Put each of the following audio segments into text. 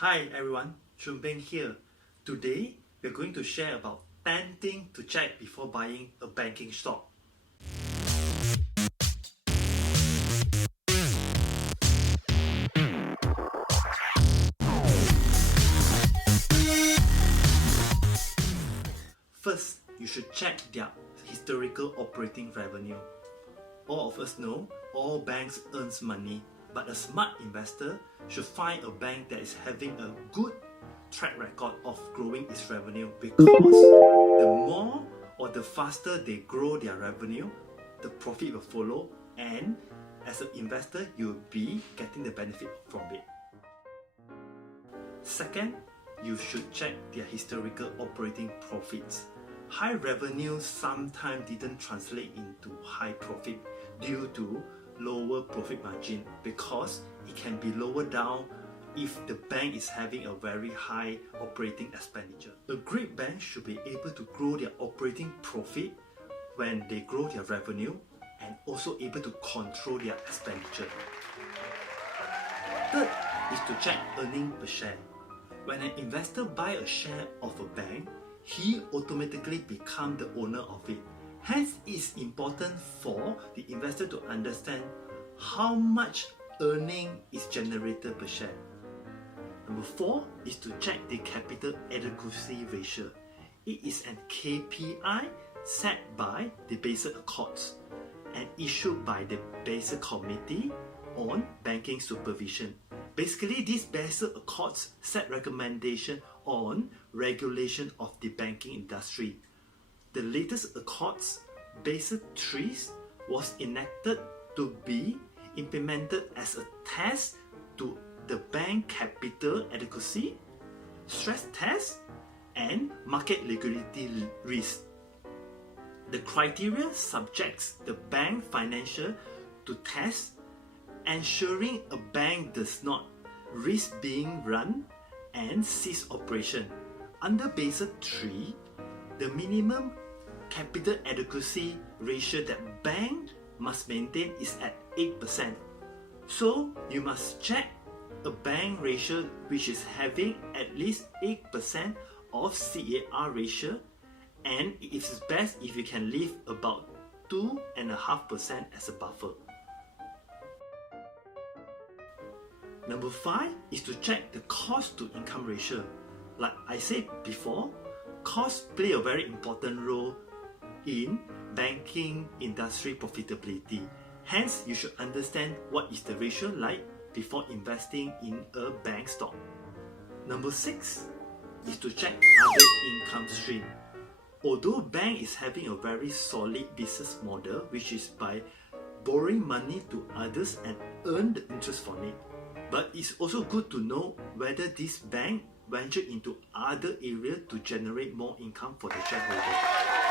Hi everyone, Chun Beng here. Today we're going to share about 10 things to check before buying a banking stock. First, you should check their historical operating revenue. All of us know all banks earns money, but a smart investor should find a bank that is having a good track record of growing its revenue, because the more or the faster they grow their revenue, the profit will follow, and as an investor you will be getting the benefit from it. Second, you should check their historical operating profits. High revenue sometimes didn't translate into high profit due to lower profit margin, because it can be lowered down if the bank is having a very high operating expenditure. A great bank should be able to grow their operating profit when they grow their revenue, and also able to control their expenditure. Third is to check earning per share. When an investor buys a share of a bank, he automatically becomes the owner of it. Hence, it's important for the investor to understand how much earning is generated per share. Number 4 is to check the capital adequacy ratio. It is an KPI set by the Basel Accords and issued by the Basel Committee on Banking Supervision. Basically, these Basel Accords set recommendation on regulation of the banking industry. The latest Accords, Basel III, was enacted to be implemented as a test to the bank capital adequacy, stress test, and market liquidity risk. The criteria subjects the bank financial to test, ensuring a bank does not risk being run and cease operation. Under Basel III, the minimum capital adequacy ratio that bank must maintain is at 8%. So you must check a bank ratio which is having at least 8% of CAR ratio, and it is best if you can leave about 2.5% as a buffer. Number 5 is to check the cost to income ratio. Like I said before, costs play a very important role in banking industry profitability. Hence, you should understand what is the ratio like before investing in a bank stock. Number 6 is to check other income stream. Although bank is having a very solid business model, which is by borrowing money to others and earn the interest from it, but it's also good to know whether this bank venture into other areas to generate more income for the shareholder.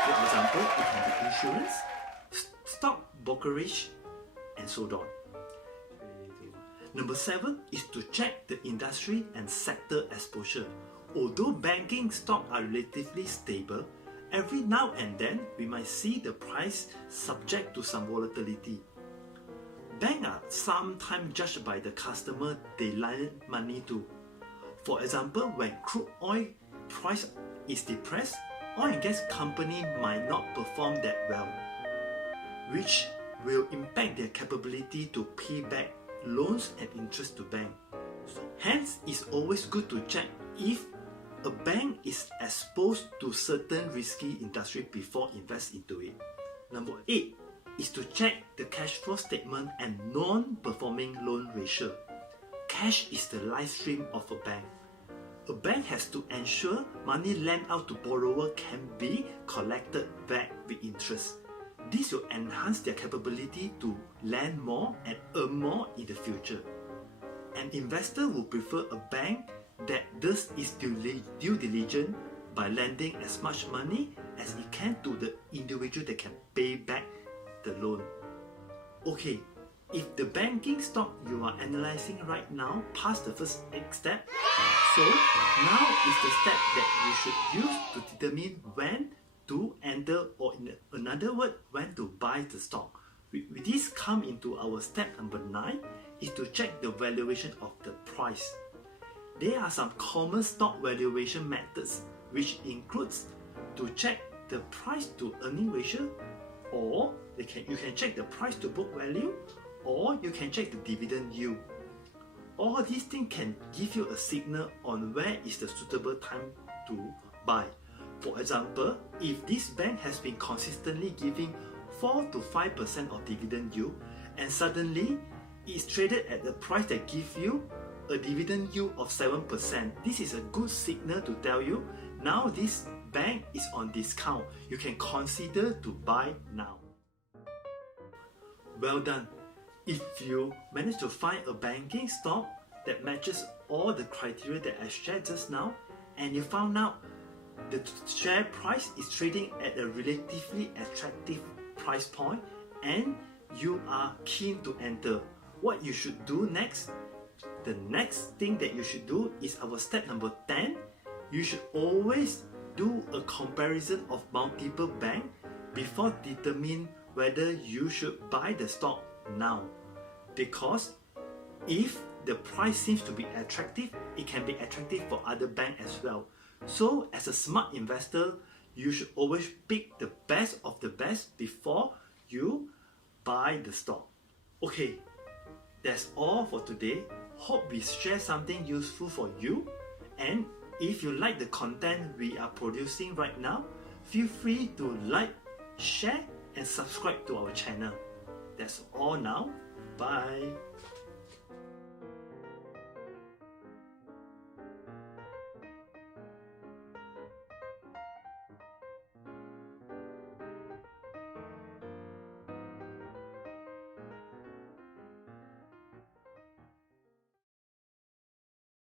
For example, it can be insurance, stock brokerage, and so on. Number 7 is to check the industry and sector exposure. Although banking stocks are relatively stable, every now and then we might see the price subject to some volatility. Banks are sometimes judged by the customer they lend money to. For example, when crude oil price is depressed, oil and gas company might not perform that well, which will impact their capability to pay back loans and interest to bank. Hence, it's always good to check if a bank is exposed to certain risky industry before invest into it. Number 8 is to check the cash flow statement and non-performing loan ratio. Cash is the life stream of a bank. A bank has to ensure money lent out to borrower can be collected back with interest. This will enhance their capability to lend more and earn more in the future. An investor will prefer a bank that does its due diligence by lending as much money as it can to the individual that can pay back the loan. Okay, if the banking stock you are analyzing right now passed the first step, so now is the step that you should use to determine when to enter, or in another word, when to buy the stock. With this come into our step number 9 is to check the valuation of the price. there are some common stock valuation methods, which includes to check the price to earning ratio, or you can check the price to book value, or you can check the dividend yield. All these things can give you a signal on where is the suitable time to buy. For example, if this bank has been consistently giving 4 to 5% of dividend yield, and suddenly it's traded at the price that gives you a dividend yield of 7%, this is a good signal to tell you now this bank is on discount. You can consider to buy now. Well done! If you manage to find a banking stock that matches all the criteria that I shared just now, and you found out the share price is trading at a relatively attractive price point, and you are keen to enter, what you should do next? The next thing that you should do is our step number 10. You should always do a comparison of multiple banks before determine whether you should buy the stock now. Because if the price seems to be attractive, it can be attractive for other banks as well. So as a smart investor, you should always pick the best of the best before you buy the stock. Okay, that's all for today. Hope we share something useful for you. And if you like the content we are producing right now, feel free to like, share and subscribe to our channel. That's all now. Bye.